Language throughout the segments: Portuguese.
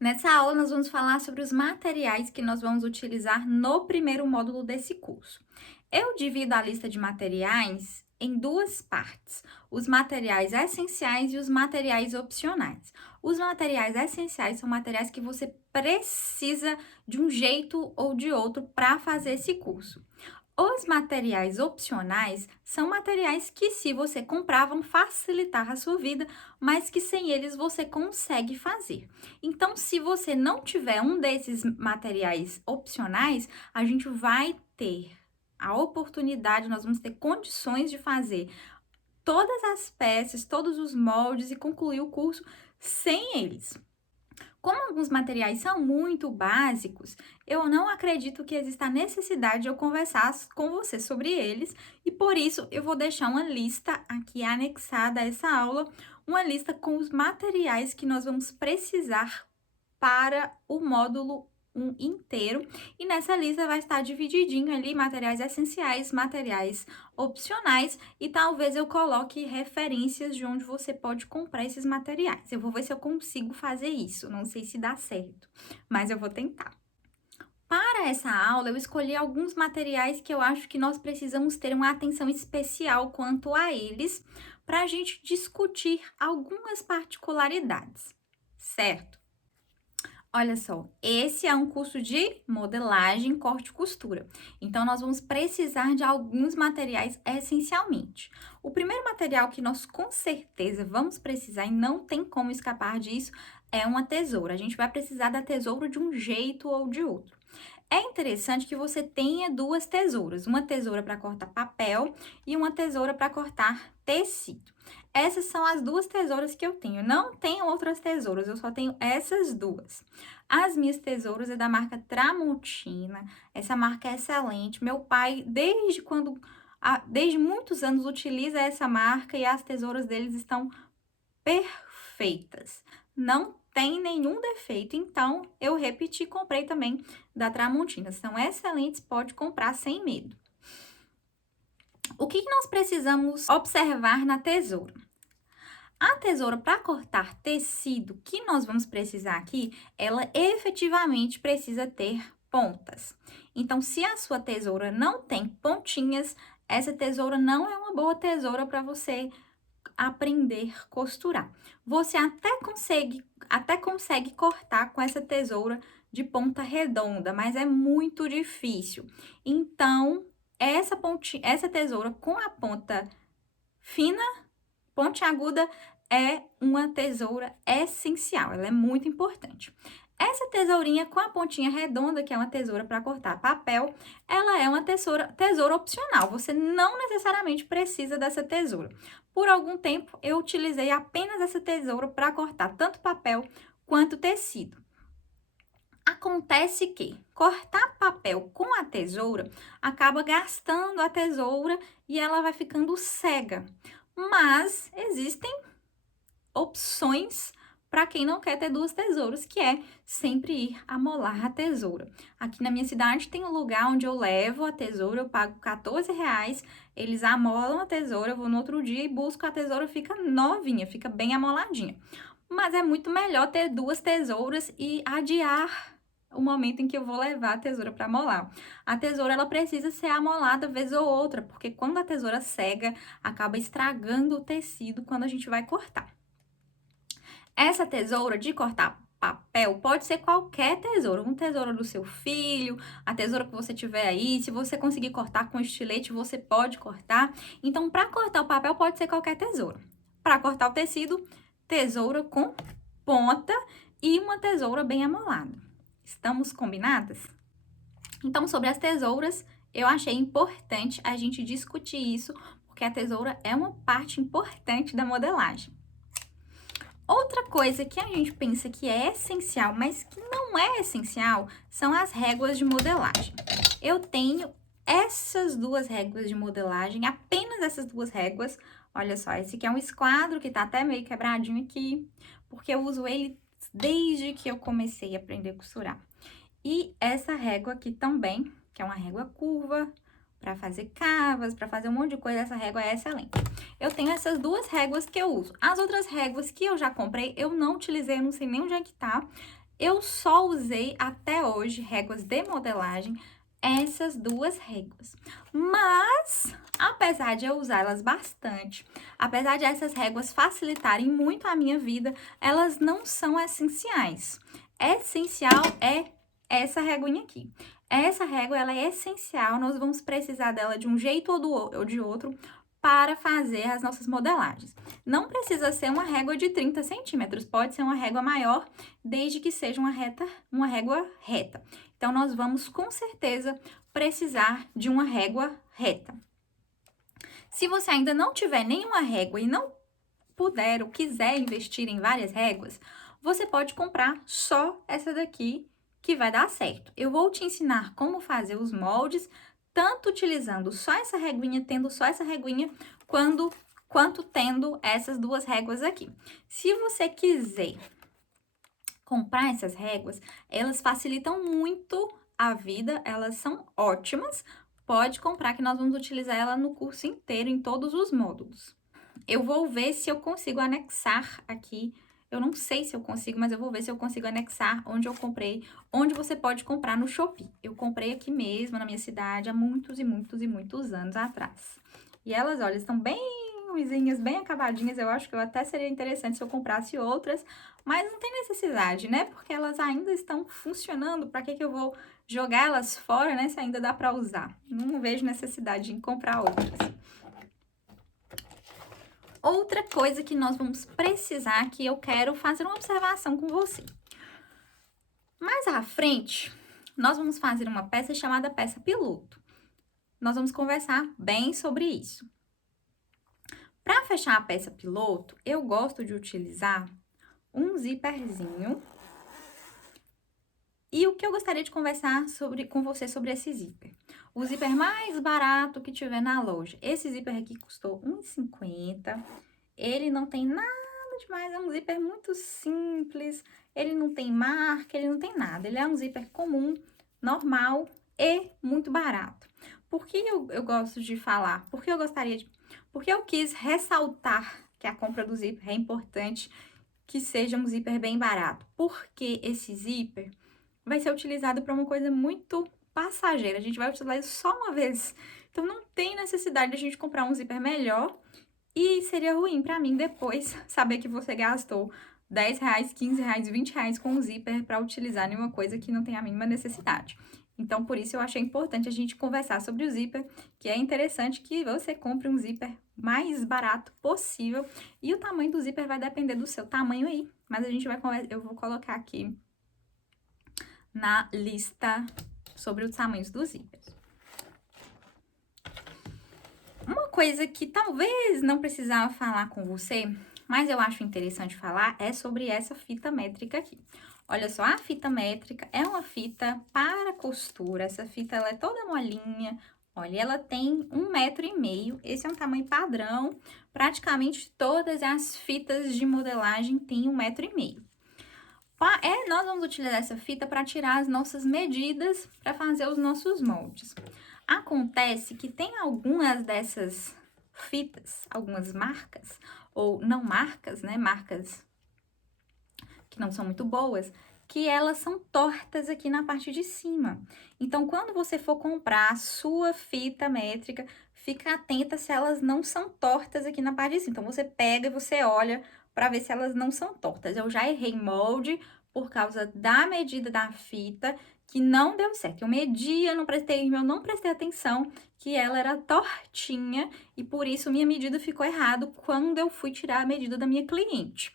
Nessa aula, nós vamos falar sobre os materiais que nós vamos utilizar no primeiro módulo desse curso. Eu divido a lista de materiais em duas partes: os materiais essenciais e os materiais opcionais. Os materiais essenciais são materiais que você precisa de um jeito ou de outro para fazer esse curso. Os materiais opcionais são materiais que, se você comprar, vão facilitar a sua vida, mas que sem eles você consegue fazer. Então, se você não tiver um desses materiais opcionais, a gente vai ter a oportunidade, nós vamos ter condições de fazer todas as peças, todos os moldes e concluir o curso sem eles. Como alguns materiais são muito básicos, eu não acredito que exista necessidade de eu conversar com você sobre eles e por isso eu vou deixar uma lista aqui anexada a essa aula, uma lista com os materiais que nós vamos precisar para o módulo 1 inteiro. E nessa lista vai estar divididinho ali materiais essenciais, materiais opcionais e talvez eu coloque referências de onde você pode comprar esses materiais. Eu vou ver se eu consigo fazer isso. Não sei se dá certo, mas eu vou tentar. Para essa aula, eu escolhi alguns materiais que eu acho que nós precisamos ter uma atenção especial quanto a eles, para a gente discutir algumas particularidades, certo? Olha só, esse é um curso de modelagem, corte e costura. Então, nós vamos precisar de alguns materiais essencialmente. O primeiro material que nós com certeza vamos precisar e não tem como escapar disso é uma tesoura. A gente vai precisar da tesoura de um jeito ou de outro. É interessante que você tenha duas tesouras, uma tesoura para cortar papel e uma tesoura para cortar tecido. Essas são as duas tesouras que eu tenho. Não tenho outras tesouras, eu só tenho essas duas. As minhas tesouras é da marca Tramontina. Essa marca é excelente. Meu pai, desde muitos anos, utiliza essa marca e as tesouras deles estão perfeitas. Não tem nenhum defeito, então eu repeti e comprei também da Tramontina. São excelentes, pode comprar sem medo. O que nós precisamos observar na tesoura? A tesoura para cortar tecido que nós vamos precisar aqui, ela efetivamente precisa ter pontas. Então, se a sua tesoura não tem pontinhas, essa tesoura não é uma boa tesoura para você aprender a costurar. Você até consegue cortar com essa tesoura de ponta redonda, mas é muito difícil. Então, essa tesoura com a ponta fina, pontiaguda, é uma tesoura essencial, ela é muito importante. Essa tesourinha com a pontinha redonda, que é uma tesoura para cortar papel, ela é uma tesoura opcional. Você não necessariamente precisa dessa tesoura. Por algum tempo, eu utilizei apenas essa tesoura para cortar tanto papel quanto tecido. Acontece que cortar papel com a tesoura acaba gastando a tesoura e ela vai ficando cega. Mas existem opções para quem não quer ter duas tesouras, que é sempre ir amolar a tesoura. Aqui na minha cidade tem um lugar onde eu levo a tesoura, eu pago R$ 14, eles amolam a tesoura, eu vou no outro dia e busco a tesoura, fica novinha, fica bem amoladinha. Mas é muito melhor ter duas tesouras e adiar o momento em que eu vou levar a tesoura para amolar. A tesoura, ela precisa ser amolada vez ou outra, porque quando a tesoura cega, acaba estragando o tecido quando a gente vai cortar. Essa tesoura de cortar papel pode ser qualquer tesoura, uma tesoura do seu filho, a tesoura que você tiver aí. Se você conseguir cortar com estilete, você pode cortar. Então, para cortar o papel, pode ser qualquer tesoura. Para cortar o tecido, tesoura com ponta e uma tesoura bem amolada. Estamos combinadas? Então, sobre as tesouras, eu achei importante a gente discutir isso, porque a tesoura é uma parte importante da modelagem. Outra coisa que a gente pensa que é essencial, mas que não é essencial, são as réguas de modelagem. Eu tenho essas duas réguas de modelagem, apenas essas duas réguas. Olha só, esse aqui é um esquadro que tá até meio quebradinho aqui, porque eu uso ele desde que eu comecei a aprender a costurar. E essa régua aqui também, que é uma régua curva, para fazer cavas, para fazer um monte de coisa, essa régua é excelente. Eu tenho essas duas réguas que eu uso. As outras réguas que eu já comprei, eu não utilizei, eu não sei nem onde é que tá. Eu só usei até hoje réguas de modelagem, essas duas réguas. Mas, apesar de eu usá-las bastante, apesar de essas réguas facilitarem muito a minha vida, elas não são essenciais. Essencial é essa réguinha aqui. Essa régua, ela é essencial, nós vamos precisar dela de um jeito ou de outro para fazer as nossas modelagens. Não precisa ser uma régua de 30 centímetros, pode ser uma régua maior, desde que seja uma régua reta. Então, nós vamos, com certeza, precisar de uma régua reta. Se você ainda não tiver nenhuma régua e não puder ou quiser investir em várias réguas, você pode comprar só essa daqui, que vai dar certo. Eu vou te ensinar como fazer os moldes, tanto utilizando só essa reguinha, tendo só essa reguinha, quanto tendo essas duas réguas aqui. Se você quiser comprar essas réguas, elas facilitam muito a vida, elas são ótimas. Pode comprar que nós vamos utilizar ela no curso inteiro, em todos os módulos. Eu vou ver se eu consigo anexar aqui. Eu não sei se eu consigo, mas eu vou ver se eu consigo anexar onde eu comprei, onde você pode comprar no Shopee. Eu comprei aqui mesmo, na minha cidade, há muitos e muitos e muitos anos atrás. E elas, olha, estão bem ruizinhas, bem acabadinhas. Eu acho que eu até seria interessante se eu comprasse outras, mas não tem necessidade, né? Porque elas ainda estão funcionando. Para que eu vou jogar elas fora, né? Se ainda dá para usar. Não vejo necessidade em comprar outras. Outra coisa que nós vamos precisar, que eu quero fazer uma observação com você. Mais à frente, nós vamos fazer uma peça chamada peça piloto. Nós vamos conversar bem sobre isso. Para fechar a peça piloto, eu gosto de utilizar um zíperzinho. E o que eu gostaria de conversar com você sobre esse zíper? O zíper mais barato que tiver na loja. Esse zíper aqui custou R$1,50. Ele não tem nada demais, é um zíper muito simples. Ele não tem marca, ele não tem nada. Ele é um zíper comum, normal e muito barato. Por que eu gosto de falar? Porque eu quis ressaltar que a compra do zíper é importante que seja um zíper bem barato. Porque esse zíper vai ser utilizado para uma coisa muito passageira. A gente vai utilizar isso só uma vez. Então, não tem necessidade de a gente comprar um zíper melhor. E seria ruim para mim depois saber que você gastou R$10, R$15, R$20 com um zíper para utilizar em uma coisa que não tem a mínima necessidade. Então, por isso eu achei importante a gente conversar sobre o zíper, que é interessante que você compre um zíper mais barato possível. E o tamanho do zíper vai depender do seu tamanho aí. Mas eu vou colocar aqui na lista sobre os tamanhos dos zíperes. Uma coisa que talvez não precisava falar com você, mas eu acho interessante falar, é sobre essa fita métrica aqui. Olha só, a fita métrica é uma fita para costura. Essa fita, ela é toda molinha. Olha, ela tem 1,5 m. Esse é um tamanho padrão. Praticamente todas as fitas de modelagem têm 1,5 m. Nós vamos utilizar essa fita para tirar as nossas medidas para fazer os nossos moldes. Acontece que tem algumas dessas fitas, algumas marcas, ou não marcas, né? Marcas que não são muito boas, que elas são tortas aqui na parte de cima. Então, quando você for comprar a sua fita métrica, fica atenta se elas não são tortas aqui na parte de cima. Então, você pega e você olha para ver se elas não são tortas. Eu já errei molde por causa da medida da fita, que não deu certo. Eu medi, eu não prestei atenção que ela era tortinha e por isso minha medida ficou errada quando eu fui tirar a medida da minha cliente.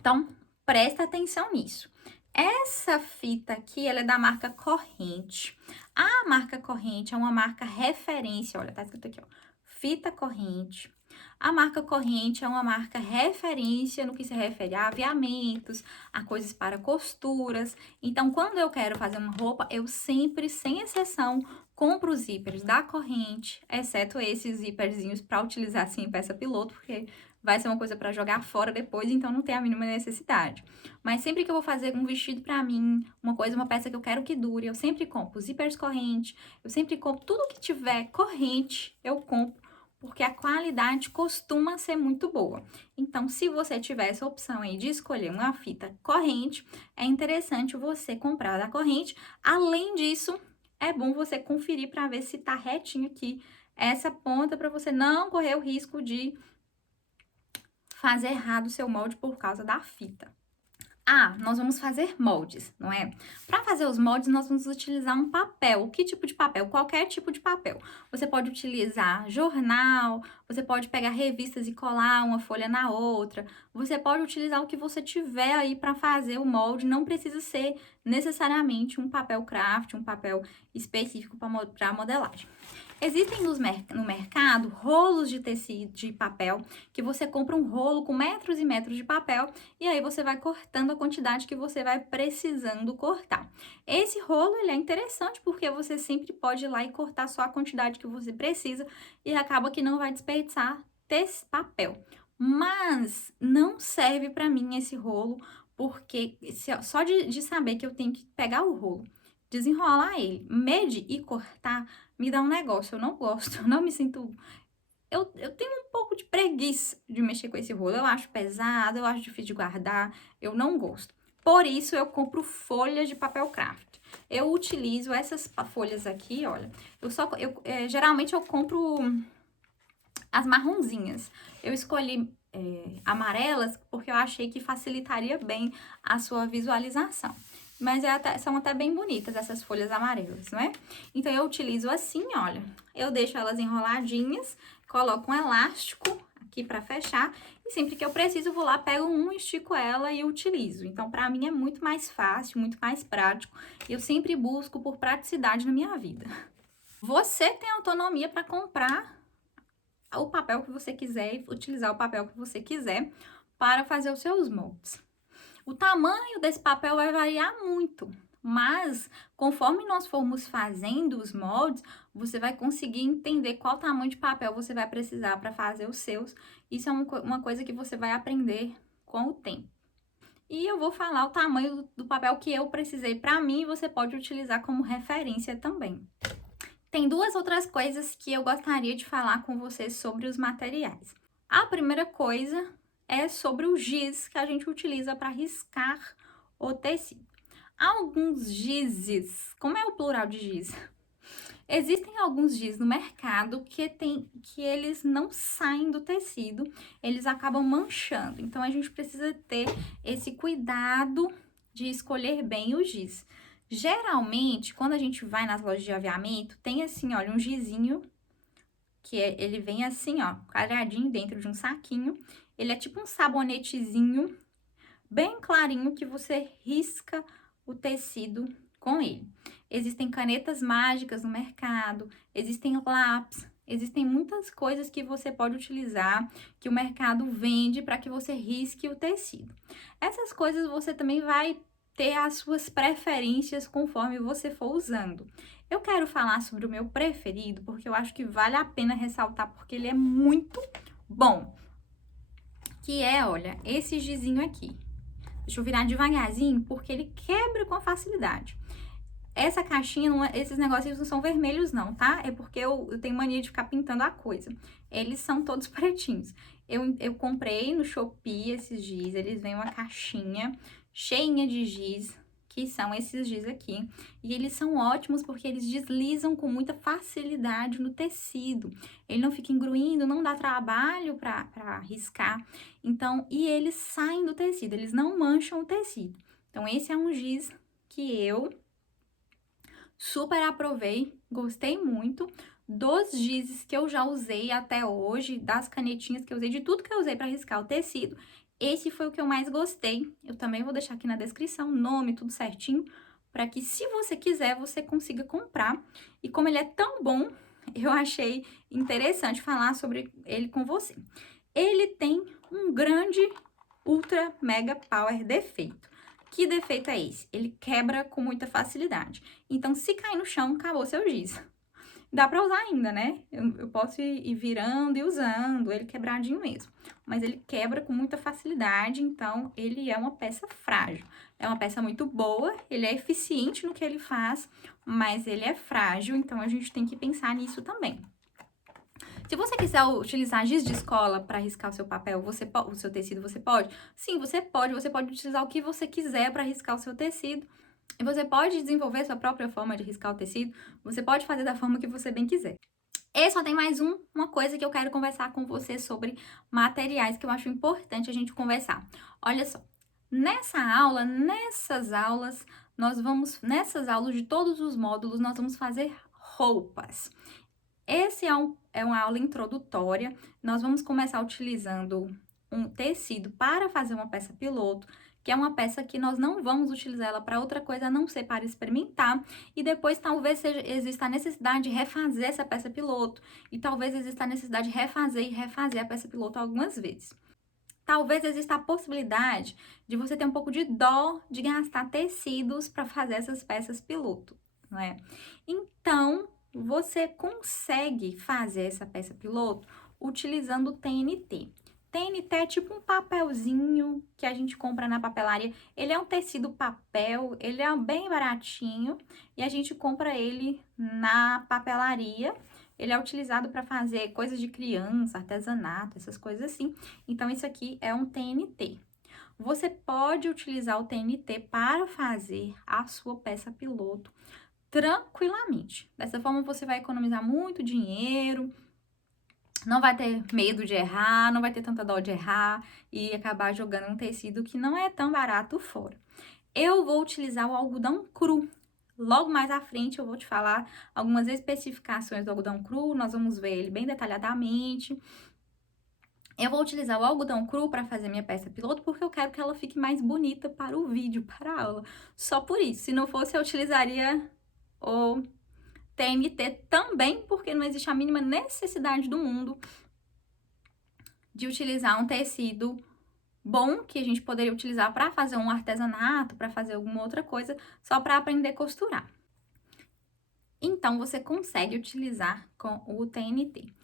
Então, presta atenção nisso. Essa fita aqui, ela é da marca Corrente. A marca Corrente é uma marca referência, olha, tá escrito aqui, ó, fita Corrente. A marca Corrente é uma marca referência no que se refere a aviamentos, a coisas para costuras. Então, quando eu quero fazer uma roupa, eu sempre, sem exceção, compro os zíperes da Corrente, exceto esses zíperzinhos para utilizar assim em peça piloto, porque vai ser uma coisa para jogar fora depois, então não tem a mínima necessidade. Mas sempre que eu vou fazer um vestido para mim, uma peça que eu quero que dure, eu sempre compro zíperes Corrente, eu sempre compro tudo que tiver corrente, eu compro, porque a qualidade costuma ser muito boa. Então, se você tiver essa opção aí de escolher uma fita corrente, é interessante você comprar da corrente. Além disso, é bom você conferir para ver se tá retinho aqui essa ponta, para você não correr o risco de fazer errado o seu molde por causa da fita. Ah, nós vamos fazer moldes, não é? Para fazer os moldes, nós vamos utilizar um papel. Que tipo de papel? Qualquer tipo de papel. Você pode utilizar jornal, você pode pegar revistas e colar uma folha na outra. Você pode utilizar o que você tiver aí para fazer o molde. Não precisa ser necessariamente um papel craft, um papel específico para modelagem. Existem no mercado rolos de tecido, de papel, que você compra um rolo com metros e metros de papel e aí você vai cortando a quantidade que você vai precisando cortar. Esse rolo, ele é interessante porque você sempre pode ir lá e cortar só a quantidade que você precisa e acaba que não vai desperdiçar papel. Mas não serve para mim esse rolo, porque só de saber que eu tenho que pegar o rolo, desenrolar ele, medir e cortar, me dá um negócio, eu não gosto, eu não me sinto... Eu tenho um pouco de preguiça de mexer com esse rolo, eu acho pesado, eu acho difícil de guardar, eu não gosto. Por isso, eu compro folhas de papel craft. Eu utilizo essas folhas aqui, olha, geralmente eu compro as marronzinhas. Eu escolhi amarelas porque eu achei que facilitaria bem a sua visualização. Mas são até bem bonitas essas folhas amarelas, não é? Então, eu utilizo assim, olha. Eu deixo elas enroladinhas, coloco um elástico aqui para fechar. E sempre que eu preciso, eu vou lá, pego um, estico ela e utilizo. Então, para mim é muito mais fácil, muito mais prático. Eu sempre busco por praticidade na minha vida. Você tem autonomia para comprar o papel que você quiser e utilizar o papel que você quiser para fazer os seus moldes. O tamanho desse papel vai variar muito, mas conforme nós formos fazendo os moldes, você vai conseguir entender qual tamanho de papel você vai precisar para fazer os seus. Isso é uma coisa que você vai aprender com o tempo. E eu vou falar o tamanho do papel que eu precisei para mim e você pode utilizar como referência também. Tem duas outras coisas que eu gostaria de falar com vocês sobre os materiais. A primeira coisa é sobre o giz que a gente utiliza para riscar o tecido. Há alguns gizes, como é o plural de giz? Existem alguns giz no mercado que eles não saem do tecido, eles acabam manchando. Então, a gente precisa ter esse cuidado de escolher bem o giz. Geralmente, quando a gente vai nas lojas de aviamento, tem assim, olha, um gizinho, ele vem assim, ó, quadradinho dentro de um saquinho. Ele é tipo um sabonetezinho, bem clarinho, que você risca o tecido com ele. Existem canetas mágicas no mercado, existem lápis, existem muitas coisas que você pode utilizar, que o mercado vende para que você risque o tecido. Essas coisas você também vai ter as suas preferências conforme você for usando. Eu quero falar sobre o meu preferido, porque eu acho que vale a pena ressaltar, porque ele é muito bom. Que é, olha, esse gizinho aqui. Deixa eu virar devagarzinho, porque ele quebra com facilidade. Essa caixinha, esses negócios não são vermelhos não, tá? É porque eu tenho mania de ficar pintando a coisa. Eles são todos pretinhos. Eu comprei no Shopee esses giz, eles vêm uma caixinha cheinha de giz, que são esses giz aqui. E eles são ótimos porque eles deslizam com muita facilidade no tecido. Ele não fica engruindo, não dá trabalho para riscar. Então, e eles saem do tecido, eles não mancham o tecido. Então, esse é um giz que eu super aprovei, gostei muito dos gizes que eu já usei até hoje, das canetinhas que eu usei, de tudo que eu usei para riscar o tecido. Esse foi o que eu mais gostei. Eu também vou deixar aqui na descrição, nome, tudo certinho, para que se você quiser, você consiga comprar. E como ele é tão bom, eu achei interessante falar sobre ele com você. Ele tem um grande, ultra, mega power defeito. Que defeito é esse? Ele quebra com muita facilidade. Então, se cair no chão, acabou seu giz. Dá pra usar ainda, né? Eu posso ir virando e usando, ele quebradinho mesmo. Mas ele quebra com muita facilidade, então ele é uma peça frágil. É uma peça muito boa, ele é eficiente no que ele faz, mas ele é frágil, então a gente tem que pensar nisso também. Se você quiser utilizar giz de escola para riscar o seu papel, o seu tecido, você pode? Sim, você pode. Você pode utilizar o que você quiser para riscar o seu tecido. E você pode desenvolver sua própria forma de riscar o tecido. Você pode fazer da forma que você bem quiser. E só tem mais uma coisa que eu quero conversar com você sobre materiais que eu acho importante a gente conversar. Olha só, nessas aulas nessas aulas de todos os módulos, nós vamos fazer roupas. Esse é uma aula introdutória. Nós vamos começar utilizando um tecido para fazer uma peça piloto, que é uma peça que nós não vamos utilizar ela para outra coisa a não ser para experimentar. E depois talvez exista a necessidade de refazer essa peça piloto. E talvez exista a necessidade de refazer a peça piloto algumas vezes. Talvez exista a possibilidade de você ter um pouco de dó de gastar tecidos para fazer essas peças piloto, não é? Então, você consegue fazer essa peça piloto utilizando o TNT. TNT é tipo um papelzinho que a gente compra na papelaria. Ele é um tecido papel, ele é bem baratinho e a gente compra ele na papelaria. Ele é utilizado para fazer coisas de criança, artesanato, essas coisas assim. Então, isso aqui é um TNT. Você pode utilizar o TNT para fazer a sua peça piloto tranquilamente. Dessa forma, você vai economizar muito dinheiro, não vai ter medo de errar, não vai ter tanta dó de errar e acabar jogando um tecido que não é tão barato fora. Eu vou utilizar o algodão cru. Logo mais à frente eu vou te falar algumas especificações do algodão cru, nós vamos ver ele bem detalhadamente. Eu vou utilizar o algodão cru para fazer minha peça piloto porque eu quero que ela fique mais bonita para o vídeo, para a aula. Só por isso. Se não fosse, eu utilizaria o TNT também, porque não existe a mínima necessidade do mundo de utilizar um tecido bom que a gente poderia utilizar para fazer um artesanato, para fazer alguma outra coisa, só para aprender a costurar. Então, você consegue utilizar com o TNT.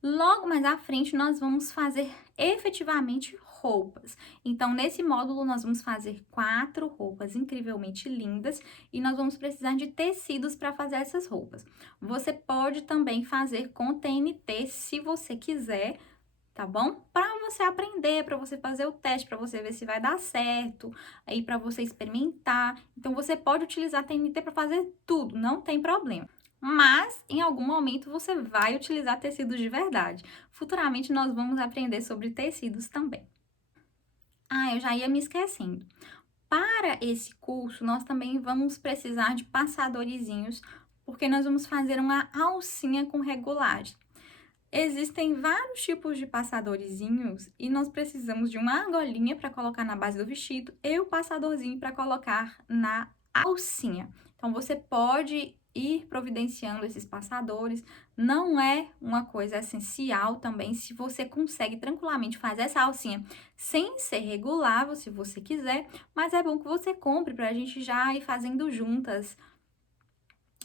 Logo mais à frente, nós vamos fazer efetivamente roupas. Então, nesse módulo, nós vamos fazer 4 roupas incrivelmente lindas e nós vamos precisar de tecidos para fazer essas roupas. Você pode também fazer com TNT, se você quiser, tá bom? Para você aprender, para você fazer o teste, para você ver se vai dar certo, aí para você experimentar. Então, você pode utilizar TNT para fazer tudo, não tem problema. Mas, em algum momento, você vai utilizar tecidos de verdade. Futuramente, nós vamos aprender sobre tecidos também. Ah, eu já ia me esquecendo. Para esse curso, nós também vamos precisar de passadorzinhos, porque nós vamos fazer uma alcinha com regulagem. Existem vários tipos de passadorzinhos e nós precisamos de uma argolinha para colocar na base do vestido e o passadorzinho para colocar na alcinha. Então, você pode ir providenciando esses passadores. Não é uma coisa essencial também, se você consegue tranquilamente fazer essa alcinha sem ser regular, se você quiser, mas é bom que você compre para a gente já ir fazendo juntas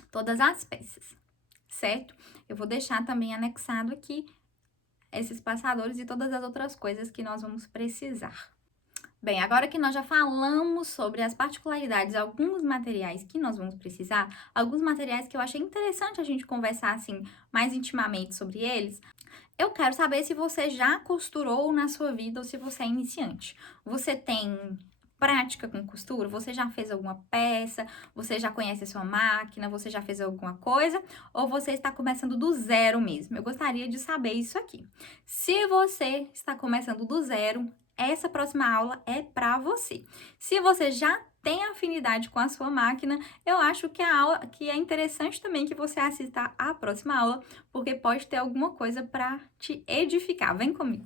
todas as peças, certo? Eu vou deixar também anexado aqui esses passadores e todas as outras coisas que nós vamos precisar. Bem, agora que nós já falamos sobre as particularidades, alguns materiais que nós vamos precisar, alguns materiais que eu achei interessante a gente conversar assim mais intimamente sobre eles, eu quero saber se você já costurou na sua vida ou se você é iniciante. Você tem prática com costura? Você já fez alguma peça? Você já conhece a sua máquina? Você já fez alguma coisa? Ou você está começando do zero mesmo? Eu gostaria de saber isso aqui. Se você está começando do zero, essa próxima aula é para você. Se você já tem afinidade com a sua máquina, eu acho que é interessante também que você assista a próxima aula, porque pode ter alguma coisa para te edificar. Vem comigo.